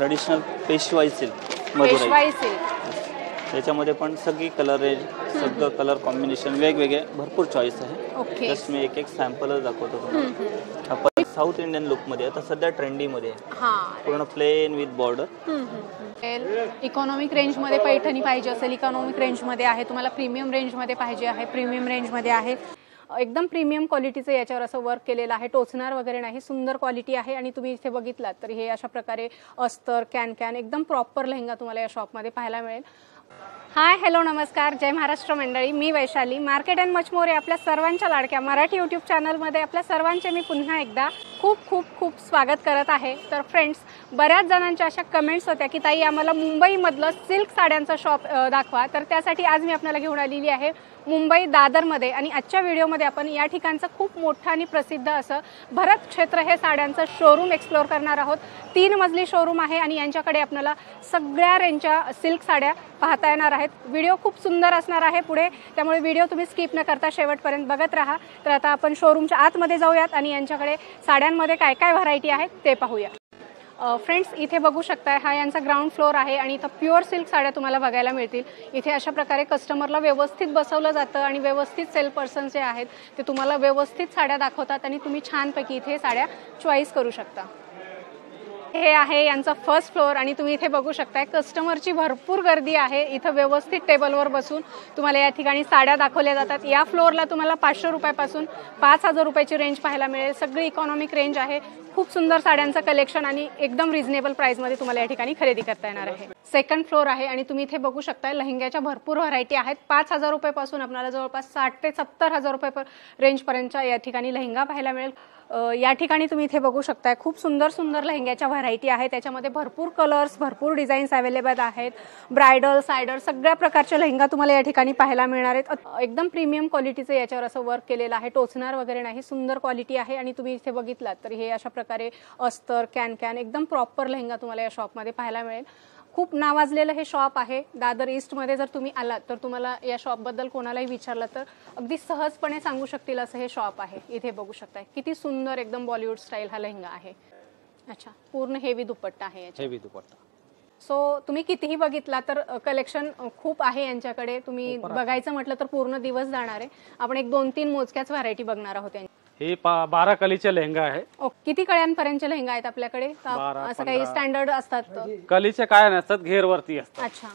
Traditional पेशवाई silk Madurai silk. त्याच्यामध्ये पण सगळी कलर रेंज, सगळं कलर कॉम्बिनेशन वेगवेगळे भरपूर चॉईस आहे. जस्ट मी एक सॅम्पलच दाखवतो तुम्हाला. आपण साऊथ इंडियन लुक मध्ये आता सध्या ट्रेंडी मध्ये पूर्ण plain with border. Economic range मध्ये पैठणी पाहिजे असेल, इकॉनॉमिक रेंज मध्ये आहे. तुम्हाला प्रीमियम रेंज मध्ये पाहिजे आहे, प्रीमियम रेंज मध्ये आहे. एकदम प्रीमियम क्वालिटीचं याच्यावर असं वर्क केलेलं आहे. टोचणार वगैरे नाही, सुंदर क्वालिटी आहे. आणि तुम्ही इथे बघितलात तर हे अशा प्रकारे अस्तर कॅन एकदम प्रॉपर लेहंगा तुम्हाला या शॉपमध्ये पाहायला मिळेल. हाय, हॅलो, नमस्कार, जय महाराष्ट्र मंडळी. मी Vaishali, market and much more या आपल्या सर्वांच्या लाडक्या मराठी यूट्यूब चॅनलमध्ये आपल्या सर्वांचे मी पुन्हा एकदा खूप खूप खूप स्वागत करत आहे. तर फ्रेंड्स, बऱ्याच जणांच्या अशा कमेंट्स होत्या की ताई आम्हाला मुंबईमधलं सिल्क साड्यांचं शॉप दाखवा. तर त्यासाठी आज मी आपल्याला घेऊन आलेली आहे मुंबई दादरमध्ये. आणि आजच्या व्हिडिओमध्ये आपण या ठिकाणचं खूप मोठं आणि प्रसिद्ध असं भरत क्षेत्र हे साड्यांचं शोरूम एक्सप्लोअर करणार आहोत. 3 मजली शोरूम आहे आणि यांच्याकडे आपल्याला सगळ्या रेंजच्या सिल्क साड्या पाहता येणार आहेत. व्हिडिओ खूप सुंदर असणार आहे पुढे, त्यामुळे व्हिडिओ तुम्ही स्किप न करता शेवटपर्यंत बघत राहा. तर आता आपण शोरूमच्या आतमध्ये जाऊयात आणि यांच्याकडे साड्यांमध्ये काय काय व्हरायटी आहेत ते पाहूया. फ्रेंड्स, इथे बघू शकताय हा यांचा ग्राउंड फ्लोअर आहे आणि इथं प्युअर सिल्क साड्या तुम्हाला बघायला मिळतील. इथे अशा प्रकारे कस्टमरला व्यवस्थित बसवलं जातं आणि व्यवस्थित सेल पर्सन जे आहेत ते तुम्हाला व्यवस्थित साड्या दाखवतात आणि तुम्ही छानपैकी इथे साड्या चॉईस करू शकता. हे आहे यांचा फर्स्ट फ्लोअर आणि तुम्ही इथे बघू शकताय कस्टमरची भरपूर गर्दी आहे. इथं व्यवस्थित टेबलवर बसून तुम्हाला या ठिकाणी साड्या दाखवल्या जातात. या फ्लोअरला तुम्हाला 500 रुपयापासून 5000 रुपयाची रेंज पाहायला मिळेल. सगळी इकॉनॉमिक रेंज आहे. खूप सुंदर साड्यांचं कलेक्शन आणि एकदम रिझनेबल प्राइसमध्ये तुम्हाला या ठिकाणी खरेदी करता येणार आहे. सेकंड फ्लोअर आहे आणि तुम्ही इथे बघू शकताय लहंग्याच्या भरपूर व्हरायटी आहेत. 5000 रुपयापासून आपल्याला जवळपास 60 ते 70,000 रुपये रेंजपर्यंतच्या या ठिकाणी लहंगा पाहायला मिळेल. या ठिकाणी तुम्ही इथे बघू शकताय खूप सुंदर सुंदर लहंग्याच्या व्हरायटी आहे. त्याच्यामध्ये भरपूर कलर्स, भरपूर डिझाईन्स अवेलेबल आहेत. ब्रायडल, सायडर सगळ्या प्रकारचे लहंगा तुम्हाला या ठिकाणी पाहायला मिळणार आहेत. एकदम प्रीमियम क्वालिटीचं याच्यावर असं वर्क केलेलं आहे. टोचणार वगैरे नाही, सुंदर क्वालिटी आहे. आणि तुम्ही इथे बघितलात तर हे अशा प्रकारे अस्तर कॅन एकदम प्रॉपर लहंगा तुम्हाला या शॉपमध्ये पाहायला मिळेल. खूप नावाजलेलं हे शॉप आहे. दादर ईस्टमध्ये जर तुम्ही आलात तर तुम्हाला या शॉपबद्दल कोणालाही विचारलं तर अगदी सहजपणे सांगू शकतील असं हे शॉप आहे. इथे बघू शकताय किती सुंदर एकदम बॉलिवूड स्टाईल हा लहंगा आहे. अच्छा, पूर्ण हेवी दुपट्टा आहे याचा. हेवी दुपट्टा. सो तुम्ही कितीही बघितला तर कलेक्शन खूप आहे यांच्याकडे. तुम्ही बघायचं म्हटलं तर पूर्ण दिवस जाणार आहे. आपण एक 2-3 मोजक्याच व्हरायटी बघणार आहोत. हे 12 कलीचे लेहंगा आहे. किती कळ्यांपर्यंतचे लेहंगा आहेत आपल्याकडे? असं काही स्टँडर्ड असतात? कलीचे काय नसतात, घेरवरती असतात. अच्छा,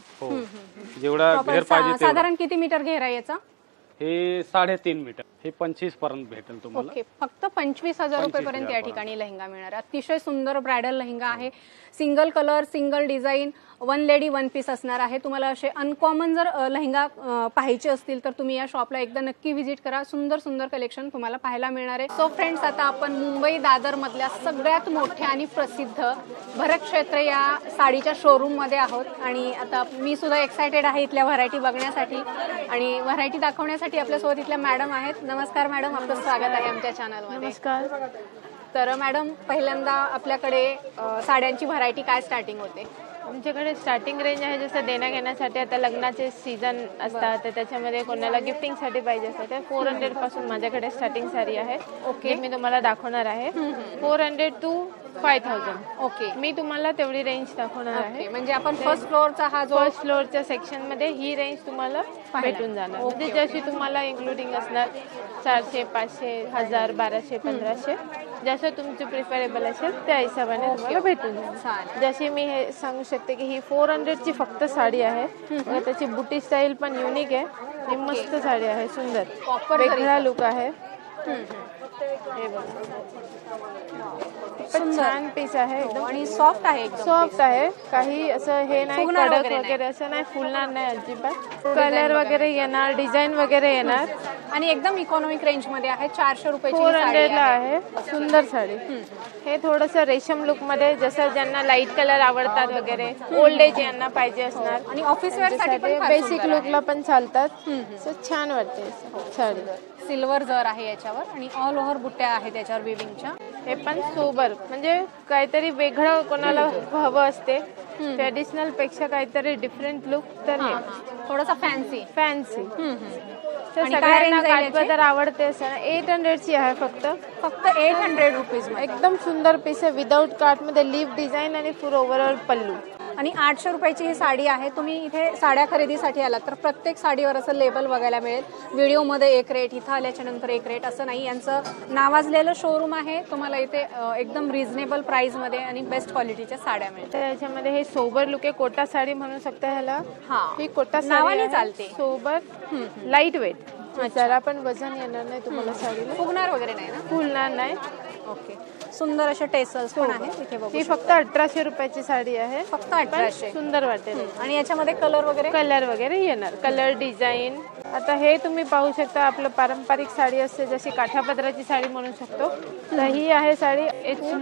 जेवढा घेर पाहिजे. साधारण किती मीटर घेर आहे याचा? हे 3.5 मीटर. हे 25 पर्यंत भेटेल तुम्हाला. ओके, फक्त 25,000 रुपयेपर्यंत या ठिकाणी लहंगा मिळणार. अतिशय सुंदर ब्रायडल लहंगा आहे. Single colour, single design, 1 lady 1 piece असणार आहे. तुम्हाला असे अनकॉमन जर लहंगा पाहायचे असतील तर तुम्ही या शॉपला एकदा नक्की व्हिजिट करा. सुंदर सुंदर कलेक्शन तुम्हाला पाहायला मिळणार आहे. सो फ्रेंड्स, आता आपण मुंबई दादर मधल्या सगळ्यात मोठ्या आणि प्रसिद्ध भरत क्षेत्र या साडीच्या शोरूम मध्ये आहोत. आणि आता मी सुद्धा एक्सायटेड आहे इथल्या व्हरायटी बघण्यासाठी आणि व्हरायटी दाखवण्यासाठी. आपल्यासोबत इथल्या मॅडम आहेत. नमस्कार मॅडम, आपलं स्वागत आहे आमच्या चॅनलमध्ये. नमस्कार. तर मॅडम, पहिल्यांदा आपल्याकडे साड्यांची व्हरायटी काय स्टार्टिंग होते? आमच्याकडे स्टार्टिंग रेंज आहे जसं देण्या घेण्यासाठी. आता लग्नाचे सीझन असतात तर त्याच्यामध्ये कोणाला गिफ्टिंगसाठी पाहिजे असतात तर 400 पासून माझ्याकडे स्टार्टिंग साडी आहे. ओके, मी तुम्हाला दाखवणार आहे. 400 to 5000. ओके, मी तुम्हाला तेवढी रेंज दाखवणार आहे. म्हणजे आपण फर्स्ट फ्लोअरचा हा जो फर्स्ट फ्लोअरच्या सेक्शन मध्ये ही रेंज तुम्हाला भेटून जाणार. म्हणजे जशी तुम्हाला इन्क्लुडिंग असणार 400, 500, 1000, 1200, 1500 जसं तुमचं प्रिफरेबल असेल त्या हिशोबाने तुम्हाला भेटून जाईल. जशी मी हे सांगू शकते की ही 400 ची फक्त साडी आहे. त्याची बुटी स्टाईल पण युनिक आहे. ही मस्त साडी आहे, सुंदर वेगळा लुक आहे. हे बघा, छान पीस आहे एकदम आणि सॉफ्ट आहे. सॉफ्ट आहे, काही असं हे नाही कडक वगैरे असं नाही, फुलणार नाही अजिबात. कलर वगैरे येणार, डिझाईन वगैरे येणार आणि एकदम इकॉनॉमिक रेंज मध्ये आहे. 400 रुपयाची 400 ला आहे. सुंदर साडी. हे थोडंसं रेशम लुक मध्ये, जसं ज्यांना लाईट कलर आवडतात वगैरे, ओल्ड एज यांना पाहिजे असणार आणि ऑफिस वेअर साठी बेसिक लुकला पण चालतात. छान वाटते साडी. सिल्वर जर आहे याच्यावर आणि ऑल ओव्हर बुट्ट्या आहेत त्याच्यावर विविंगच्या. हे पण सोबर, म्हणजे काहीतरी वेगळं कोणाला हवं असते ट्रेडिशनल पेक्षा काहीतरी डिफरंट लुक, तर हे थोडासा फॅन्सी. तर आणि काय सगळ्यांना range आहे याची? काठपदर आवडते असं 800 ची आहे फक्त. फक्त 800 रुपीज एकदम सुंदर पीस आहे विदाउट काठ मध्ये लीफ डिझाईन आणि फुल ओव्हरऑल पल्लू. आणि 800 रुपयाची ही साडी आहे. तुम्ही इथे साड्या खरेदीसाठी आलात तर प्रत्येक साडीवर असं लेबल बघायला मिळेल. व्हिडिओमध्ये एक रेट, इथं आल्याच्या नंतर एक रेट असं नाही. यांचं नावाजलेलं शोरूम आहे. तुम्हाला इथे एकदम रिझनेबल प्राइसमध्ये आणि बेस्ट क्वालिटीच्या साड्या मिळतात. तर याच्यामध्ये हे सोबर लुक आहे, कोटा साडी म्हणू शकता ह्याला. हा, ही कोटा नावाने साडी चालते. सोबर लाईट वेट, जरा पण वजन येणार नाही तुम्हाला साडीला, फुगणार वगैरे नाही ना? फुलणार नाही. ओके, सुंदर असे टेसल्स पण आहेत इथे बघू. ही फक्त 1800 रुपयाची साडी आहे. फक्त पण 1800. सुंदर वाटेल. आणि याच्यामध्ये कलर वगैरे कलर वगैरे येणार, कलर डिझाईन. आता हे तुम्ही पाहू शकता आपलं पारंपरिक साडी असते जशी काठापदराची साडी म्हणू शकतो. तर ही आहे साडी.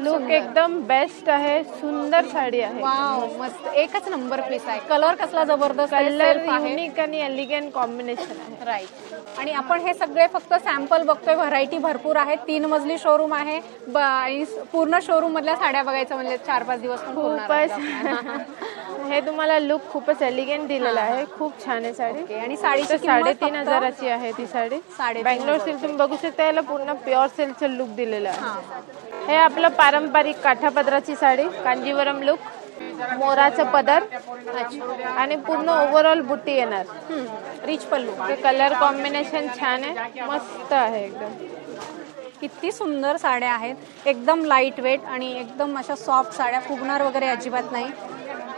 लुक एकदम बेस्ट आहे, सुंदर साडी आहे. वाव, मस्त, एकच नंबर पीस आहे. कलर कसला जबरदस्त आहे, कलर self आहे. युनिक आणि एलिगंट कॉम्बिनेशन आहे. राईट. आणि आपण हे सगळे फक्त सॅम्पल बघतोय. व्हरायटी भरपूर आहे. 3 मजली शोरूम आहे. आणि पूर्ण शोरूम मधल्या साड्या बघायचं म्हणजे 4-5 दिवस पण पुरणार नाहीत आपल्याला. हे तुम्हाला लुक खूपच एलिगंट दिलेला आहे. खूप छान आहे साडी. ओके, आणि साडीची किंमत 3,500ची आहे ती साडी. 3,500. बँगलोर सिल्क तुम्ही बघू शकता, याला पूर्ण प्युअर सिल्कचं लुक दिलेलं आहे. हे आपलं पारंपरिक काठापदराची साडी, कांजीवरम लुक, मोराचं पदर आणि पूर्ण ओव्हरऑल बुट्टी येणार. रिच पल्लू. ते कलर कॉम्बिनेशन छान आहे, मस्त आहे एकदम. किती सुंदर साड्या आहेत. एकदम लाईट वेट आणि एकदम अशा सॉफ्ट साड्या, फुगणार वगैरे अजिबात नाही.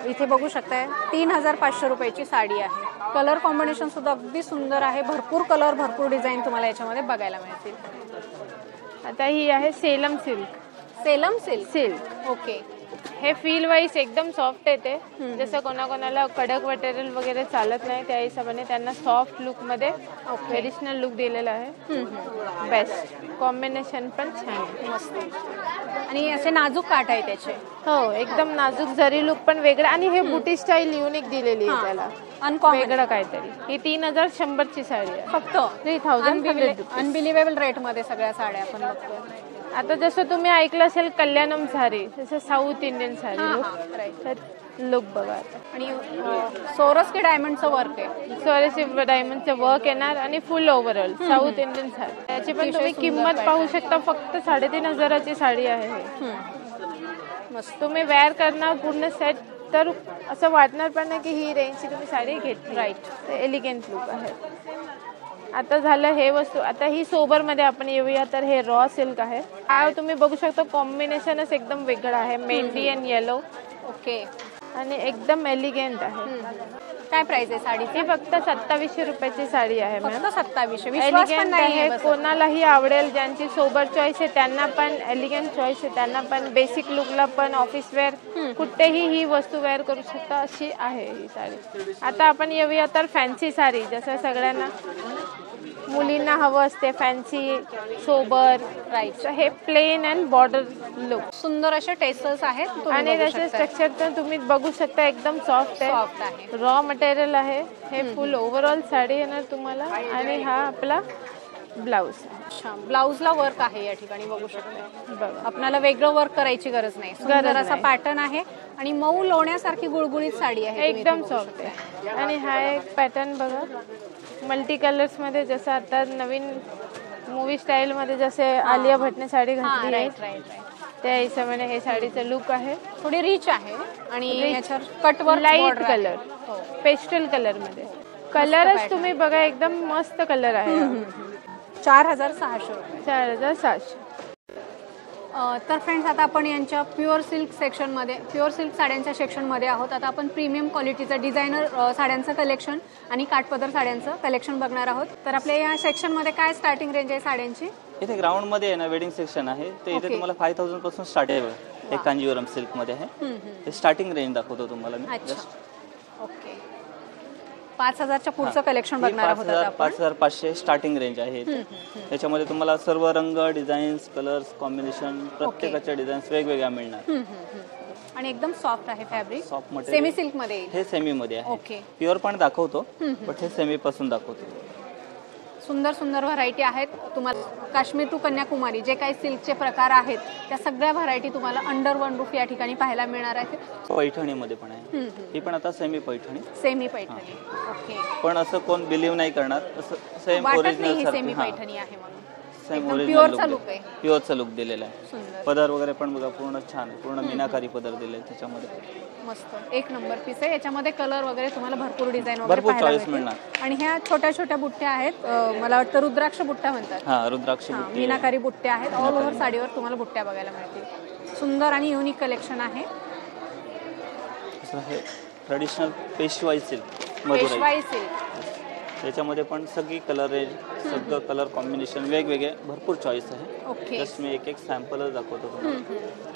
इथे बघू शकताय 3,500 रुपयाची साडी आहे. कलर कॉम्बिनेशन सुद्धा अगदी सुंदर आहे. भरपूर कलर, भरपूर डिझाईन तुम्हाला याच्यामध्ये बघायला मिळतील. आता ही आहे Salem silk. Salem silk. Silk okay. हे फील वाईज एकदम सॉफ्ट येते. जसं कोणाकोणाला कडक मटेरियल वगैरे चालत नाही, त्या हिशोबाने त्यांना सॉफ्ट लुक मध्ये ट्रेडिशनल लुक दिलेला आहे. बेस्ट कॉम्बिनेशन पण छान आहे, मस्त. आणि असे नाजूक काठ आहे त्याचे. हो, एकदम नाजूक जरी लुक पण वेगळा. आणि हे बुटी स्टाईल युनिक दिलेली आहे त्याला, अनकॉमन वेगळं काहीतरी. ही 3,100ची साडी आहे. फक्त 3,100. अनबिलिव्हेबल रेट मध्ये सगळ्या साड्या आपण बघतोय. आता जसं तुम्ही ऐकलं असेल कल्याणम साडी, जसं साऊथ इंडियन साडी लुक बघा. आणि सोरस के डायमंडचं वर्क आहे. सोरेसी डायमंडचं वर्क येणार आणि फुल ओव्हरऑल साऊथ इंडियन साडी. त्याची पण तुम्ही किंमत पाहू शकता, फक्त 3,500ची साडी आहे. मस्त. तुम्ही वेअर करणार पूर्ण सेट तर असं वाटणार पण नाही की ही रेंजची तुम्ही साडी घेतली. राईट. एलिगंट लुक आहे. आता झालं हे वस्तू. आता ही सोबर मध्ये आपण येऊया. तर हे रॉ सिल्क आहे. हा तुम्ही बघू शकता कॉम्बिनेशनच एकदम वेगळं आहे, मेहंदी अँड येलो. ओके. आणि एकदम एलिगंट आहे. काय प्राइस आहे साडीची? ही फक्त 2700 रुपयाची साडी आहे मॅम. फक्त 2700. विश्वास पण एलिगंट नाही आहे, कोणालाही आवडेल. ज्यांची सोबर चॉईस आहे त्यांना पण, एलिगंट चॉईस आहे त्यांना पण, बेसिक लुकला पण, ऑफिस वेअर कुठेही ही वस्तू वेअर करू शकता अशी आहे ही साडी. आता आपण येऊया तर फॅन्सी साडी. जसं सगळ्यांना मुलींना हवं असते फॅन्सी सोबर. राईट. हे प्लेन अँड बॉर्डर लुक. सुंदर असे टेसल्स आहेत. आणि त्याचे स्ट्रक्चर तर तुम्ही बघू शकता, एकदम सॉफ्ट आहे. रॉ मटेरियल आहे. हे फुल ओव्हरऑल साडी येणार तुम्हाला. आणि हा आपला ब्लाऊज. अच्छा, ब्लाऊजला वर्क आहे या ठिकाणी बघू शकता. बघा, आपल्याला वेगळं वर्क करायची गरज नाही. सुंदर असा पॅटर्न आहे आणि मऊ लोण्यासारखी गुळगुळीत साडी आहे. एकदम सॉफ्ट आहे. आणि हा एक पॅटर्न बघा, मल्टी कलर्स मध्ये. जसं आता नवीन मूवी स्टाईल मध्ये जसे आलिया भटने साडी घातली आहे, त्या हिशोबाने हे साडीचं लुक आहे. थोडी रिच आहे आणि याच्यावर कटवर लाईट कलर, पेस्टल कलर मध्ये. कलरच तुम्ही बघा, एकदम मस्त कलर आहे. 4,600 रुपये. 4,600. तर फ्रेंड्स, आता आपण यांच्या प्युअर सिल्क सेक्शनमध्ये, प्युअर सिल्क साड्यांच्या सेक्शनमध्ये आहोत. आता आपण प्रीमियम क्वालिटीचं डिझायनर साड्यांचं कलेक्शन आणि काठपदर साड्यांचं कलेक्शन बघणार आहोत. तर आपल्या या सेक्शनमध्ये काय स्टार्टिंग रेंज आहे साड्यांची? इथे ग्राउंड मध्ये आहे ना वेडिंग सेक्शन आहे. तर इथे तुम्हाला 5,000 पासून स्टार्ट आहे. हे कांजीवरम सिल्क मध्ये आहे. हे स्टार्टिंग रेंज दाखवतो तुम्हाला मी. ओके. 5,000च्या पुढचं कलेक्शन बघणार आहोत आता आपण. 5,500 स्टार्टिंग रेंज आहे. त्याच्यामध्ये तुम्हाला सर्व रंग, डिझाईन्स, कलर्स कॉम्बिनेशन, प्रत्येकाच्या डिझाईन्स वेगवेगळ्या मिळणार. आणि एकदम सॉफ्ट आहे fabric. Soft semi material. Silk मध्ये. हे सेमी मध्ये आहे. ओके. प्युअर पण दाखवतो, बट हे सेमी पासून दाखवतो. सुंदर सुंदर व्हरायटी आहेत. तुम्हाला काश्मीर टू कन्याकुमारी जे काही सिल्कचे प्रकार आहेत त्या सगळ्या व्हरायटी तुम्हाला अंडर वन रूफ या ठिकाणी पाहायला मिळणार आहेत. पैठणीमध्ये पण आहे, ही पण आता semi Paithani. Semi Paithani, okay. पण असं कोण बिलीव्ह नाही करणार, असं सेम ओरिजिनल सेमी पैठणी आहे म्हणून. सेम प्युअरचा लुक आहे, प्युअरचा लुक दिलेला आहे. सुंदर पदर वगैरे पण बघा पूर्ण छान आहे, पूर्ण मीनाकारी पदर दिले त्याच्यामध्ये. मस्त एक नंबर पीस आहे. याच्यामध्ये कलर वगैरे तुम्हाला भरपूर डिझाईन वगैरे भरपूर पाहायला चॉईस मिळतील. मिळणार. आणि ह्या छोट्या छोट्या बुट्ट्या आहेत, मला वाटतं रुद्राक्ष बुट्ट्या म्हणतात. हा, रुद्राक्ष हा, बुट्टी मीनाकारी बुट्ट्या आहेत. ऑल ओव्हर साडीवर तुम्हाला बुट्ट्या बघायला मिळतील. सुंदर आणि युनिक कलेक्शन आहे. हे ट्रेडिशनल पेशवाई सिल्क मधुराई. पेशवाई सिल्क, त्याच्यामध्ये पण सगळी कलर रेंज, सगळं कलर कॉम्बिनेशन वेगवेगळे भरपूर चॉईस आहे. ओके. जस्ट मी एक एक सॅम्पलच दाखवतो तुम्हाला.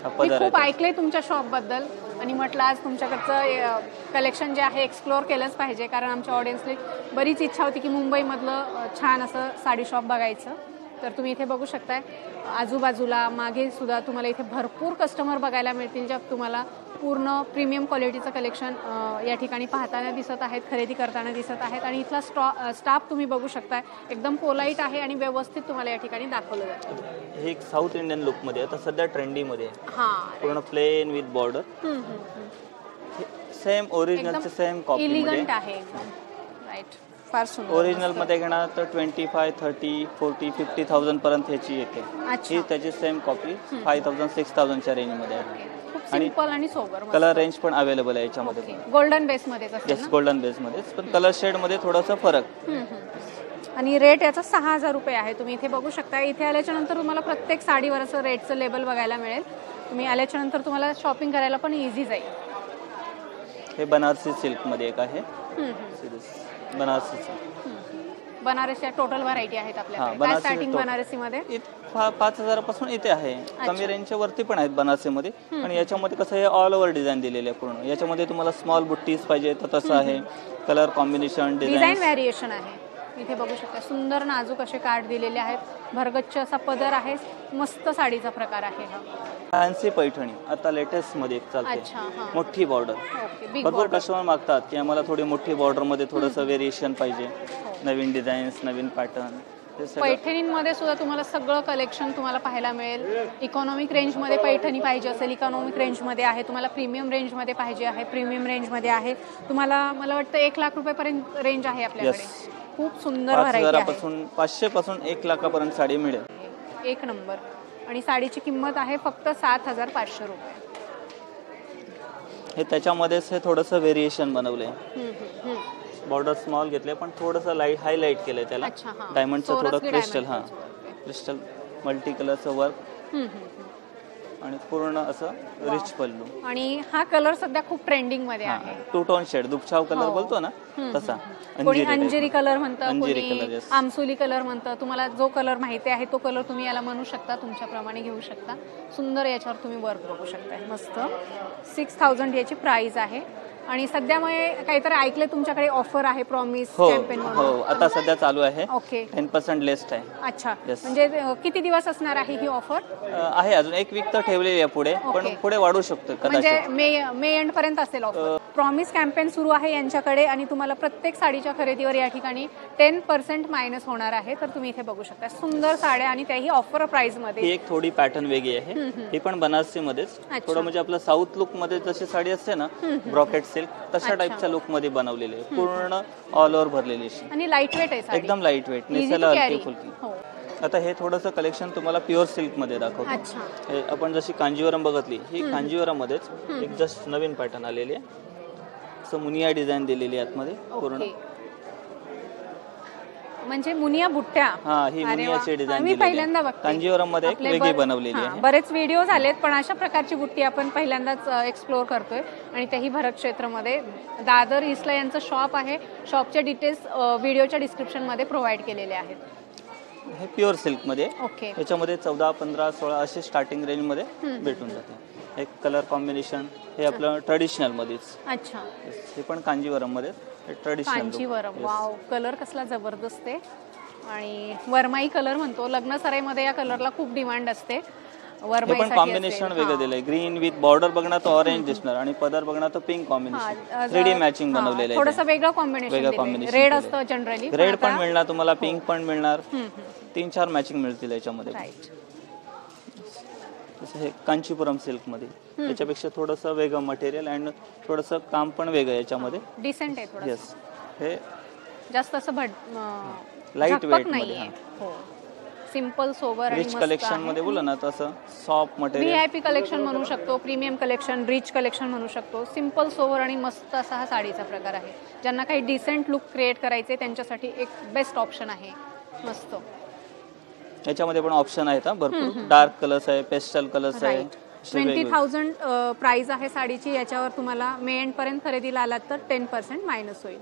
हा मी पदर खूप आहे. ऐकलंय तुमच्या शॉप बद्दल आणि म्हटलं आज तुमच्याकडचं कलेक्शन जे आहे एक्सप्लोअर केलंच पाहिजे, कारण आमच्या ऑडियन्सला बरीच इच्छा होती की मुंबईमधलं छान असं साडी शॉप बघायचं. तर तुम्ही इथे बघू शकताय आजूबाजूला मागे सुद्धा तुम्हाला इथे भरपूर कस्टमर बघायला मिळतील, ज्या तुम्हाला पूर्ण प्रीमियम क्वालिटीचं कलेक्शन या ठिकाणी पाहताना दिसत आहेत, खरेदी करताना दिसत आहेत. आणि इथला स्टाफ तुम्ही बघू शकताय एकदम पोलाईट आहे आणि व्यवस्थित तुम्हाला या ठिकाणी दाखवलं जातं. हे एक साऊथ इंडियन लुक मध्ये आता सध्या ट्रेंडीमध्ये आहे. हां, पूर्ण प्लेन विथ बॉर्डर, सेम ओरिजिनलचे सेम कॉपी मध्ये. इलिगंट आहे एकदम, राईट. फार सुंदर. ओरिजिनल मध्ये घेणार तर 25, 30, 40, 50,000 पर्यंत ह्याची येते. ही त्याची सेम कॉपी 5,000, 6,000च्या रेंज मध्ये आहे. खूप सिंपल आणि सोबर. कलर रेंज पण अवेलेबल आहे याच्यामध्ये. गोल्डन बेस मध्येच असेल येस, गोल्डन बेस मध्ये, पण कलर शेड मध्ये थोडासा फरक. आणि रेट याचा 6,000 रुपये आहे. तुम्ही इथे बघू शकता. इथे आल्याच्या नंतर तुम्हाला प्रत्येक साडीवर असं रेटचं लेबल बघायला मिळेल. तुम्ही आल्याच्या नंतर तुम्हाला शॉपिंग करायला पण इझी जाईल. हे बनारसी सिल्क मध्ये एक आहे. Banarasi silk, Banarasi total variety आहेत आपल्याकडे. काय स्टार्टिंग बनारसी मध्ये? 5,000 पासून इथे आहे. कमी रेंजच्या वरती पण आहेत बनारसी मध्ये. आणि याच्यामध्ये कसं आहे, ऑल ओव्हर डिझाईन दिलेले आहे पूर्ण. याच्यामध्ये तुम्हाला स्मॉल बुट्टीज पाहिजे तर तसं आहे. कलर कॉम्बिनेशन, डिझाईन व्हेरिएशन आहे. इथे बघू शकता सुंदर नाजूक असे कार्ड दिलेले आहेत. भरगच्च असा पदर आहे. मस्त साडीचा प्रकार आहे हा. फॅन्सी पैठणी आता लेटेस्ट मध्ये एक चालते. मोठी बॉर्डर. भरपूर कस्टमर मागतात की आम्हाला थोडी मोठी बॉर्डर मध्ये थोडंसं व्हेरिएशन पाहिजे, नवीन डिझाईन्स, नवीन पॅटर्न. पैठणींमध्ये सुद्धा तुम्हाला सगळं कलेक्शन तुम्हाला पाहायला मिळेल. इकॉनॉमिक रेंजमध्ये पैठणी पाहिजे असेल, इकॉनॉमिक रेंजमध्ये आहे. तुम्हाला प्रीमियम रेंजमध्ये पाहिजे आहे, प्रीमियम रेंजमध्ये आहे. तुम्हाला मला वाटतं 1 लाख रुपयापर्यंत रेंज आहे आपल्याकडे. खूप सुंदर व्हरायटी आहे. 5,000 500 पासून 1 लाखापर्यंत साडी मिळेल. एक नंबर. आणि साडीची किंमत आहे फक्त 7,500 रुपये. हे त्याच्यामध्येच हे थोडंसं व्हेरिएशन बनवलंय. बॉर्डर स्मॉल घेतले पण थोडंसं लाईट हायलाइट केलंय त्याला. डायमंडचं थोडं क्रिस्टल, हा क्रिस्टल मल्टी कलरचं वर्क आणि पूर्ण असं रिच पल्लू. आणि हा कलर सध्या खूप ट्रेंडिंग मध्ये आहे. 2 टोन शेड, दुपछाव कलर बोलतो ना तसा. कोणी अंजिरी कलर म्हणतं, कोणी आमसुली कलर म्हणतं. तुम्हाला जो कलर माहिती आहे तो कलर तुम्ही याला म्हणू शकता, तुमच्याप्रमाणे घेऊ शकता. सुंदर याच्यावर तुम्ही वर्क बघू शकता. मस्त 6,000 याची प्राइस आहे. आणि सध्या काहीतरी ऐकले तुमच्याकडे ऑफर आहे प्रॉमिस कॅम्पेन म्हणून. हो, आता सध्या चालू आहे. ओके, 10% लेस्ट आहे. अच्छा, म्हणजे किती दिवस असणार आहे ही ऑफर? आहे अजून 1 वीक तर ठेवलेली आहे पुढे, पण पुढे वाढू शकतो म्हणजे मे एंड पर्यंत असेल ऑफर. प्रॉमिस कॅम्पेन सुरू आहे यांच्याकडे आणि तुम्हाला प्रत्येक साडीच्या खरेदीवर या ठिकाणी 10% मायनस होणार आहे. तर तुम्ही इथे बघू शकता सुंदर साड्या आणि त्याही ऑफर प्राइस मध्ये. ही एक थोडी पॅटर्न वेगळी आहे. ही पण बनारसी मध्येच, थोडं म्हणजे आपलं साऊथ लुक मध्ये जशी साडी असते ना, ब्रॉकेट सिल्क, तशा टाईपच्या लुक मध्ये बनवलेली आहे. पूर्ण ऑल ओव्हर भरलेली आणि लाईट वेट आहे, एकदम लाईट वेट, नेसायला हलकी फुलकी. आता हे थोडंसं कलेक्शन तुम्हाला प्युअर सिल्क मध्ये दाखवतो. आपण जशी कांजीवरम बघितली, ही कांजीवरम मध्येच एक जस्ट नवीन पॅटर्न आलेली आहे. असं मुनिया डिझाईन दिलेली आहे आतमध्ये पूर्ण. म्हणजे मुनिया बुट्ट्या. हा, ही मुनियाची डिझाईन मी पहिल्यांदा बघते. कांजीवरम मध्ये एक वेगळी बनवलेली आहे. बरेच व्हिडिओ झालेत पण अशा प्रकारची बुट्टी आपण पहिल्यांदाच एक्सप्लोर करतोय. आणि त्याही भरत क्षेत्रामध्ये दादर ईस्टला यांचं शॉप आहे. शॉपचे डिटेल्स व्हिडिओच्या डिस्क्रिप्शन मध्ये प्रोव्हाइड केलेले आहेत. हे प्युअर सिल्क मध्ये. ओके. याच्यामध्ये 14, 15, 16 असे स्टार्टिंग रेंज मध्ये भेटून जाते. एक कलर कॉम्बिनेशन हे आपलं ट्रेडिशनल मध्येच. अच्छा, हे पण कांजीवरम मध्ये ट्रेडिशनल. कांजीवरम, वाव, कलर कसला जबरदस्त आहे. आणि वरमाई कलर म्हणतो, लग्न सराईमध्ये या कलरला खूप डिमांड असते. वरमाई पण कॉम्बिनेशन वेगळं दिलंय. ग्रीन विथ बॉर्डर बघणार तर ऑरेंज दिसणार आणि पदर बघणार तर पिंक कॉम्बिनेशन. 3D मॅचिंग बनवलेलं आहे. थोडंसं वेगळं कॉम्बिनेशन. रेड असतं जनरली, रेड पण मिळणार तुम्हाला, पिंक पण मिळणार. 3-4 मॅचिंग मिळतील याच्यामध्ये. राईट. जसं हे कांचीपुरम सिल्क मध्ये, त्याच्यापेक्षा थोडंसं वेगळं मटेरियल अँड थोडंसं काम पण वेगळं याच्यामध्ये. डिसेंट आहे थोडं. येस, हे जास्त असं लाईट वेट मध्ये. नाहीये. हो, सिंपल सोबर आणि रिच कलेक्शन मध्ये बोला ना तसं सॉफ्ट मटेरियल. VIP कलेक्शन म्हणू शकतो, प्रीमियम कलेक्शन, रिच कलेक्शन म्हणू शकतो. सिंपल सोवर आणि मस्त असा हा साडीचा प्रकार आहे. ज्यांना काही डिसेंट लुक क्रिएट करायचे त्यांच्यासाठी एक बेस्ट ऑप्शन आहे. मस्त. याच्यामध्ये पण ऑप्शन आहेत हा भरपूर. डार्क कलर्स आहे, पेस्टल कलर्स आहे. 20,000 प्राइस आहे साडीची. याच्यावर तुम्हाला मे एंड पर्यंत खरेदीला आलात तर 10% मायनस होईल.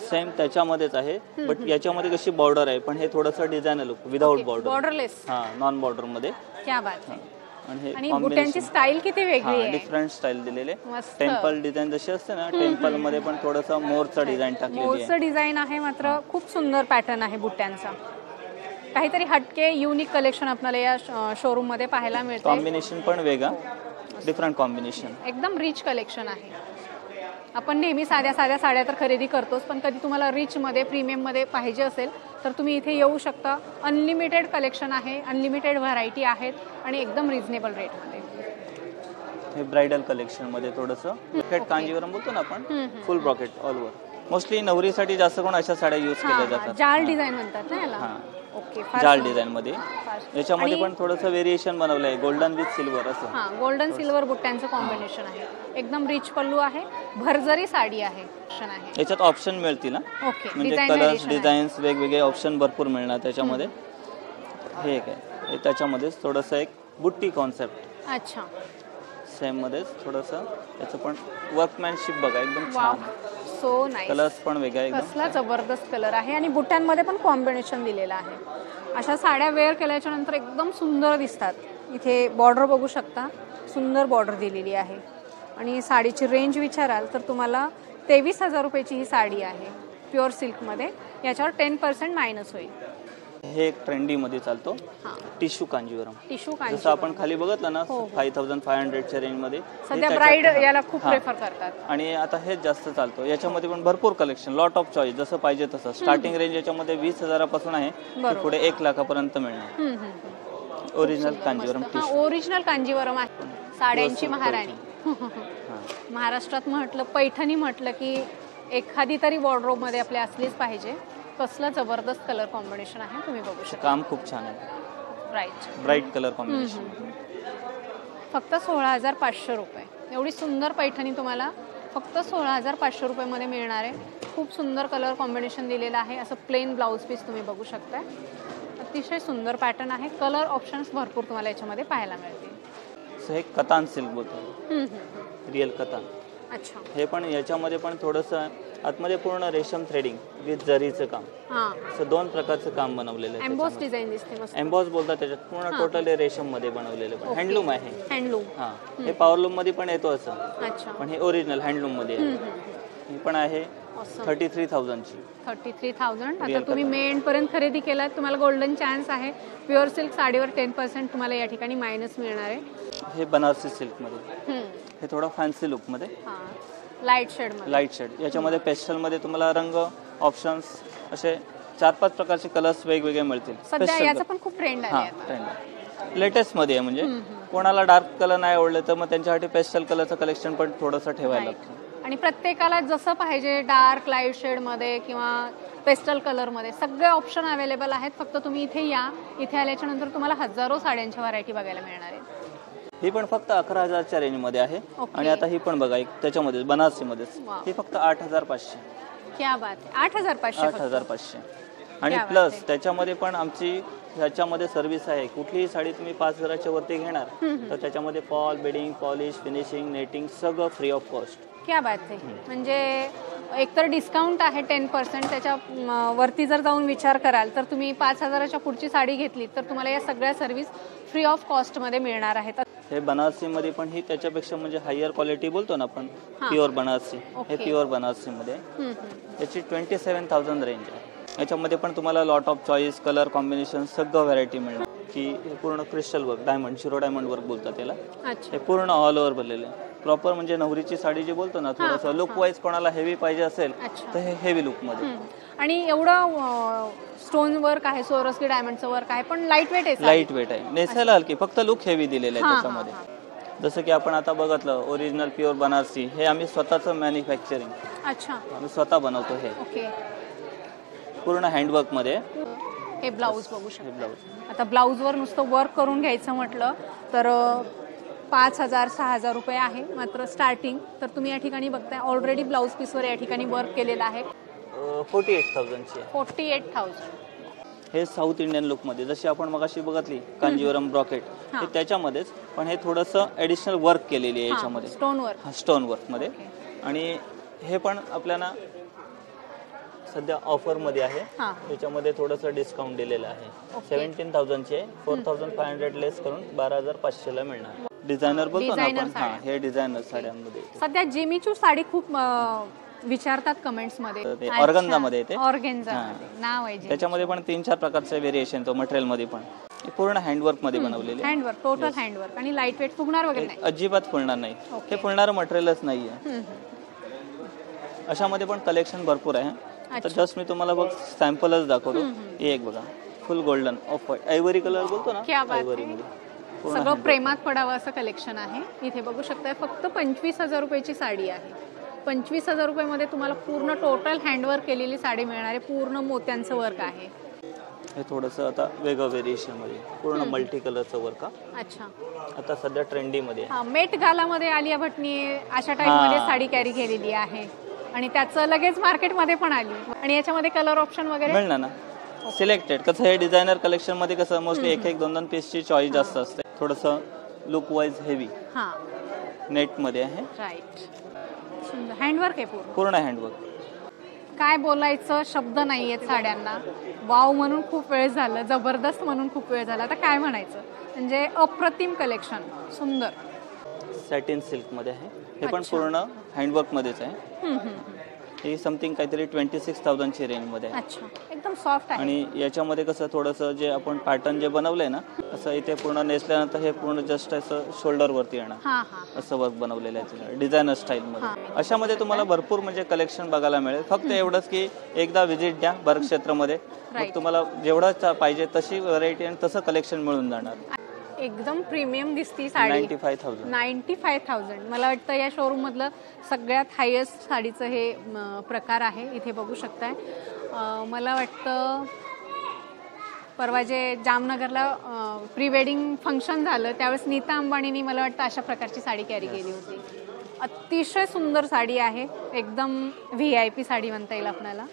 सेम त्याच्यामध्येच आहे, बट याच्यामध्ये कशी बॉर्डर आहे, पण हे थोडंसं design look without border. Borderless. हा, नॉन बॉर्डर मध्ये. क्या बात आहे. आणि आणि हे बुट्यांची स्टाईल किती वेगळी आहे. डिफरंट स्टाईल दिलेले. मस्त. टेम्पल डिझाईन जशी असते ना, टेम्पल मध्ये पण थोडंसं मोरचं डिझाईन टाकलेली आहे. मोरचं डिझाईन आहे, मात्र खूप सुंदर पॅटर्न आहे बुट्ट्यांचा. काहीतरी हटके युनिक कलेक्शन आपल्याला या शोरूम मध्ये पाहायला मिळते. कॉम्बिनेशन पण वेगळा, डिफरंट कॉम्बिनेशन. एकदम रिच कलेक्शन आहे. आपण नेहमी साध्या साड्या तर खरेदी करतोच, पण कधी तुम्हाला रिच मध्ये, प्रीमियम मध्ये पाहिजे असेल तर तुम्ही इथे येऊ शकता. अनलिमिटेड कलेक्शन आहे, अनलिमिटेड व्हरायटी आहेत आणि एकदम रिझनेबल रेटमध्ये. हे ब्रायडल कलेक्शन मध्ये थोडंसं ब्रॉकेट कांजीवरम बोलतो ना आपण, full brocade all over. Mostly नवरीसाठी जास्त करून अशा साड्या यूज केल्या जातात. जाल डिझाइन म्हणतात ना याला. ओके. जाल डिझाईन मध्ये. याच्यामध्ये पण थोडंसं व्हेरिएशन बनवलं आहे, गोल्डन विथ सिल्वर असं. हा, गोल्डन सिल्वर बुट्ट्यांचं कॉम्बिनेशन आहे. एकदम रिच पल्लू आहे, भरजरी साडी आहे. याच्यात ऑप्शन मिळतील ना, ओके. म्हणजे कलर्स, डिझाईन्स वेगवेगळे ऑप्शन भरपूर मिळणार त्याच्यामध्ये. हे एक आहे, हे त्याच्यामध्येच थोडंसं एक बुट्टी कॉन्सेप्ट. अच्छा. सेम मध्येच थोडंसं त्याचं पण वर्कमॅनशिप बघा, एकदम छान. So nice. कलर्स पण वेगळा एकदम. कसला जबरदस्त कलर आहे आणि बुट्ट्यांमध्ये पण कॉम्बिनेशन दिलेलं आहे. अशा साड्या वेअर केल्याच्या नंतर एकदम सुंदर दिसतात. इथे बॉर्डर बघू शकता, सुंदर बॉर्डर दिलेली आहे. आणि साडीची रेंज विचाराल तर तुम्हाला 23,000 रुपयाची ही साडी आहे, प्युअर सिल्कमध्ये. याच्यावर 10% मायनस होईल. हे एक ट्रेंडी मध्ये चालतो, टिश्यू कांजीवरम. टिश्यू जसं कांजीवरम आपण खाली बघितलं ना 5,500 च्या रेंज मध्ये. सध्या ब्राइड याला खूप प्रेफर करतात. आणि आता हेच जास्त चालतो. याच्यामध्ये पण भरपूर कलेक्शन, लॉट ऑफ चॉईस, जसं पाहिजे तसं. स्टार्टिंग रेंज याच्यामध्ये 20,000 पासून आहे, पुढे 1 लाखापर्यंत मिळणार. Original Kanjeevaram tissue. Original Kanjeevaram आहे, साड्यांची महाराणी. महाराष्ट्रात म्हटलं, पैठणी म्हटलं की एखादी तरी वॉर्डरोब मध्ये आपल्या असलीच पाहिजे. कसलं जबरदस्त कलर कॉम्बिनेशन आहे, तुम्ही बघू शकता. काम खूप छान आहे. Bright colour combination. फक्त 16,500 रुपये. एवढी सुंदर पैठणी तुम्हाला फक्त 16,500 रुपयामध्ये मिळणार आहे. खूप सुंदर कलर कॉम्बिनेशन दिलेलं आहे. असं प्लेन ब्लाऊज पीस तुम्ही बघू शकता. अतिशय सुंदर पॅटर्न आहे. कलर ऑप्शन्स भरपूर तुम्हाला याच्यामध्ये पाहायला मिळतील. हे कतान सिल्क बोलतो, रिअल कतान. अच्छा. हे पण याच्यामध्ये पण थोडंसं आतमध्ये पूर्ण रेशम थ्रेडिंग विथ जरीचं काम. असं 2 प्रकारचं काम बनवलेलं आहे. एम्बॉस डिझाईन दिसते मस्त. एम्बॉस बोलतात त्याच्यात, पूर्ण टोटली रेशम मध्ये बनवलेलं. पण हँडलूम आहे. हँडलूम. हा, हे पॉवरलूम मध्ये पण येतो असं. अच्छा. पण हे ओरिजिनल हँडलूम मध्ये आहे. ही पण आहे 33,000 ची. 33,000. आता तुम्ही मे एंड पर्यंत खरेदी केलात, तुम्हाला गोल्डन चान्स आहे. प्युअर सिल्क साडीवर 10% तुम्हाला या ठिकाणी मायनस मिळणार आहे. हे बनारसी सिल्क मध्ये. हे थोडं फॅन्सी लुक मध्ये, लाईट शेड मध्ये. Light shade. याच्यामध्ये पेस्टल मध्ये तुम्हाला रंग ऑप्शन्स असे 4-5 प्रकारचे कलर्स वेगवेगळे मिळतील. सध्या याचा पण खूप ट्रेंड आहे आता. ट्रेंड लेटेस्ट मध्ये आहे. म्हणजे कोणाला डार्क कलर नाही आवडले तर मग त्यांच्यासाठी पेस्टल कलरचं कलेक्शन पण थोडंसं ठेवायला लागतं. आणि प्रत्येकाला जसं पाहिजे, डार्क, लाईट शेड मध्ये किंवा पेस्टल कलर मध्ये सगळे ऑप्शन अवेलेबल आहेत. फक्त तुम्ही इथे या. इथे आल्याच्या नंतर तुम्हाला हजारो साड्यांच्या व्हरायटी बघायला मिळणार आहे. ही पण फक्त 11,000 च्या रेंज मध्ये आहे. आणि आता ही पण बघा, त्याच्यामध्ये बनारसी मध्ये ही फक्त 8,500. क्या बात आहे. 8,500. 8,500. आणि प्लस त्याच्यामध्ये पण आमची ह्याच्यामध्ये सर्व्हिस आहे. कुठलीही साडी तुम्ही 5,000च्या वरती घेणार तर त्याच्यामध्ये fall, beading, polish, finishing, netting सगळं फ्री ऑफ कॉस्ट. क्या बात आहे. म्हणजे एकतर डिस्काउंट आहे 10%. त्याच्या वरती जर जाऊन विचार कराल तर तुम्ही 5,000च्या पुढची साडी घेतली तर तुम्हाला या सगळ्या सर्व्हिस फ्री ऑफ कॉस्ट मध्ये मिळणार आहेत. हे बनारसी मध्ये पण ही त्याच्यापेक्षा म्हणजे हायर क्वालिटी बोलतो ना आपण, प्युअर बनारसी. हे प्युअर बनारसी मध्ये याची 27,000 रेंज आहे. याच्यामध्ये पण तुम्हाला lot of choice, colour combination सगळं व्हरायटी मिळणार. की हे पूर्ण क्रिस्टल वर्क, डायमंड, शिरो डायमंड वर्क बोलतात त्याला. हे पूर्ण ऑल ओव्हर बनलेलं आहे. प्रॉपर म्हणजे नवरीची साडी जी बोलतो ना, थोडंसं लुक वाईज कोणाला हेवी पाहिजे असेल तर हे हेवी लुक मध्ये. आणि एवढं स्टोन वर्क आहे, सोरस्की डायमंडचं वर्क आहे, पण लाईट वेट आहे. लाईट वेट आहे, नेसायला हलकी, फक्त लुक हेवी दिलेलं आहे त्याच्यामध्ये. जसं की आपण आता बघितलं ओरिजिनल प्युअर बनारसी, हे आम्ही स्वतःचं मॅन्युफॅक्चरिंग आम्ही स्वतः बनवतो. हे ओके, पूर्ण हँडवर्क मध्ये. हे ब्लाऊज बघू शकतो. ब्लाऊज आता ब्लाऊजवर नुसतं वर्क करून घ्यायचं म्हटलं तर 5,000-6,000 रुपये आहे मात्र स्टार्टिंग. तर तुम्ही या ठिकाणी बघताय ऑलरेडी ब्लाऊज पीसवर या ठिकाणी वर्क केलेलं आहे. 48,000 ची. 48,000. हे साऊथ इंडियन लुक मध्ये, जशी आपण मगाशी बघितली कांजीवरम ब्रॉकेट, हे त्याच्यामध्येच, पण हे थोडंसं ऍडिशनल वर्क केलेली आहे याच्यामध्ये, स्टोन वर्क. स्टोन वर्क मध्ये. आणि हे पण आपल्याला सध्या ऑफर मध्ये आहे, त्याच्यामध्ये थोडंसं डिस्काउंट दिलेलं आहे. 17,000 चे 4,500 लेस करून 12,500 ला मिळणार. डिझायनर बोलतो ना आपण, हे डिझायनर साड्यांमध्ये. सध्या जिमीचू साडी खूप विचारतात कमेंट्स मध्ये. ऑर्गन्झा मध्ये येते, ऑर्गेन्झा नाव आहे. त्याच्यामध्ये पण 3-4 प्रकारचे व्हेरिएशन तो मटेरियल मध्ये पण. पूर्ण हँडवर्क मध्ये बनवलेले, हँडवर्क, टोटल हँडवर्क. आणि लाईट वेट, फुगणार वगैरे नाही, अजिबात फुलणार नाही. हे फुलणारं मटेरियलच नाहीये. अशामध्ये पण कलेक्शन भरपूर आहे. आता जस्ट मी तुम्हाला बघ सॅम्पलच दाखवतो. हे एक बघा, फुल golden off white ivory colour बोलतो ना, आयव्हरी मध्ये सगळं प्रेमात पडावं असं कलेक्शन आहे. इथे बघू शकताय फक्त 25,000 रुपयाची साडी आहे. 25,000 रुपयामध्ये तुम्हाला पूर्ण टोटल हँडवर्क केलेली साडी मिळणार आहे. पूर्ण मोत्यांचं वर्क आहे. हे थोडंसं आता वेगळं व्हेरिएशन मध्ये, पूर्ण मल्टी कलरचं वर्क. अच्छा, आता सध्या ट्रेंडी मध्ये. मेट गालामध्ये आलिया भटनी अशा टाइप मध्ये साडी कॅरी केलेली आहे आणि त्याचं लगेच मार्केटमध्ये पण आली. आणि याच्यामध्ये कलर ऑप्शन वगैरे मिळणार ना, सिलेक्टेड. कसं हे डिझायनर कलेक्शन मध्ये कसं मोस्टली 1-2 पीसची चॉईस जास्त असते. थोडंसं लुक वाईज हेवी नेट मध्ये आहे. राईट, सुंदर हँडवर्क आहे पूर्ण हँडवर्क. काय बोलायचं शब्द नाहीयेत साड्यांना. वाव म्हणून खूप वेळ झालं, जबरदस्त म्हणून खूप वेळ झाला. आता काय म्हणायचं, म्हणजे अप्रतिम कलेक्शन, सुंदर. सॅटिन सिल्क मध्ये आहे, हे पण पूर्ण हँडवर्क मध्येच आहे. ही समथिंग काहीतरी 26,000 ची रेंज मध्ये आहे. अच्छा, एकदम सॉफ्ट आहे. आणि याच्यामध्ये कसं थोडंसं जे आपण पॅटर्न जे बनवलंय ना, असं इथे पूर्ण नेसल्यानंतर हे पूर्ण जस्ट असं शोल्डर वरती येणार, असं वर्क बनवलेलं आहे डिझायनर स्टाईल मध्ये. अशामध्ये तुम्हाला भरपूर म्हणजे कलेक्शन बघायला मिळेल. फक्त एवढंच की एकदा व्हिजिट द्या भरत क्षेत्रामध्ये, मग तुम्हाला जेवढं पाहिजे तशी व्हरायटी आणि तसं कलेक्शन मिळून जाणार. एकदम प्रीमियम दिसती साडी. 95,000. मला वाटतं या शोरूम मधलं सगळ्यात हायेस्ट साडीचं हे प्रकार आहे. इथे बघू शकताय. मला वाटतं परवा जे जामनगरला प्री वेडिंग फंक्शन झालं त्यावेळेस नीता अंबानींनी मला वाटतं अशा प्रकारची साडी कॅरी केली होती. अतिशय सुंदर साडी आहे, एकदम VIP साडी म्हणता येईल आपल्याला.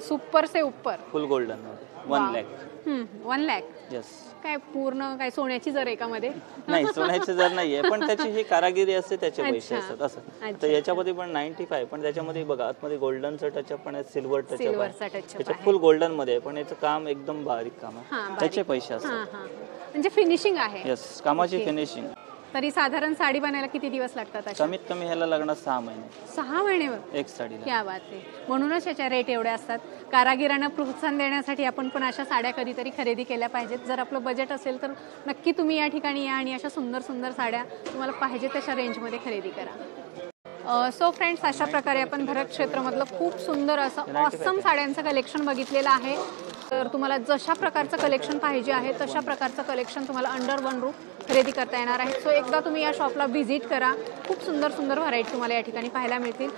सुपर से ऊपर, फुल गोल्डन 1 लाख. 1 लाख. यस. काय पूर्ण काय सोन्याची जर एकामध्ये नाही, सोन्याची जर नाहीये, पण त्याची ही कारागिरी असते, त्याचे पैसे असतात असं. तर याच्यामध्ये पण 95, पण त्याच्यामध्ये बघा आतमध्ये गोल्डनचं टचअप पण आहे, सिल्वर टचअप आहे. त्याच्यात फुल गोल्डन मध्ये आहे, पण याचं काम एकदम बारीक काम आहे, त्याचे पैसे असतात. म्हणजे फिनिशिंग आहे. यस, कामाची फिनिशिंग. तरी साधारण साडी बनायला किती दिवस लागतात? कमीत कमी ह्याला लागणार 6 महिने. 6 महिन्यावर एक साडीला. क्या बात आहे. म्हणूनच याच्या रेट एवढे असतात. कारागिरांना प्रोत्साहन देण्यासाठी आपण पण अशा साड्या कधीतरी खरेदी केल्या पाहिजेत. जर आपलं बजेट असेल तर नक्की तुम्ही या ठिकाणी या आणि अशा सुंदर सुंदर साड्या तुम्हाला पाहिजे तशा रेंजमध्ये खरेदी करा. सो फ्रेंड्स, अशा प्रकारे आपण भरत क्षेत्रामधलं खूप सुंदर असं ऑसम साड्यांचं कलेक्शन बघितलेलं आहे. तर तुम्हाला जशा प्रकारचं कलेक्शन पाहिजे आहे तशा प्रकारचं कलेक्शन तुम्हाला अंडर वन रूफ खरेदी करता येणार आहे. सो एकदा तुम्ही या शॉपला व्हिजिट करा. खूप सुंदर सुंदर व्हरायटी तुम्हाला या ठिकाणी पाहायला मिळतील.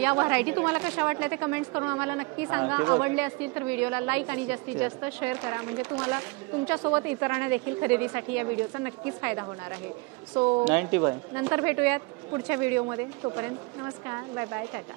या व्हरायटी तुम्हाला कशा वाटल्या ते कमेंट्स करून आम्हाला नक्की सांगा. आवडले असतील तर व्हिडिओला लाईक आणि जास्तीत जास्त शेअर करा, म्हणजे तुम्हाला तुमच्यासोबत इतरांना देखील खरेदीसाठी या व्हिडिओचा नक्कीच फायदा होणार आहे. सो 95. नंतर भेटूयात पुढच्या व्हिडिओमध्ये. तोपर्यंत नमस्कार, बाय बाय, टाटा.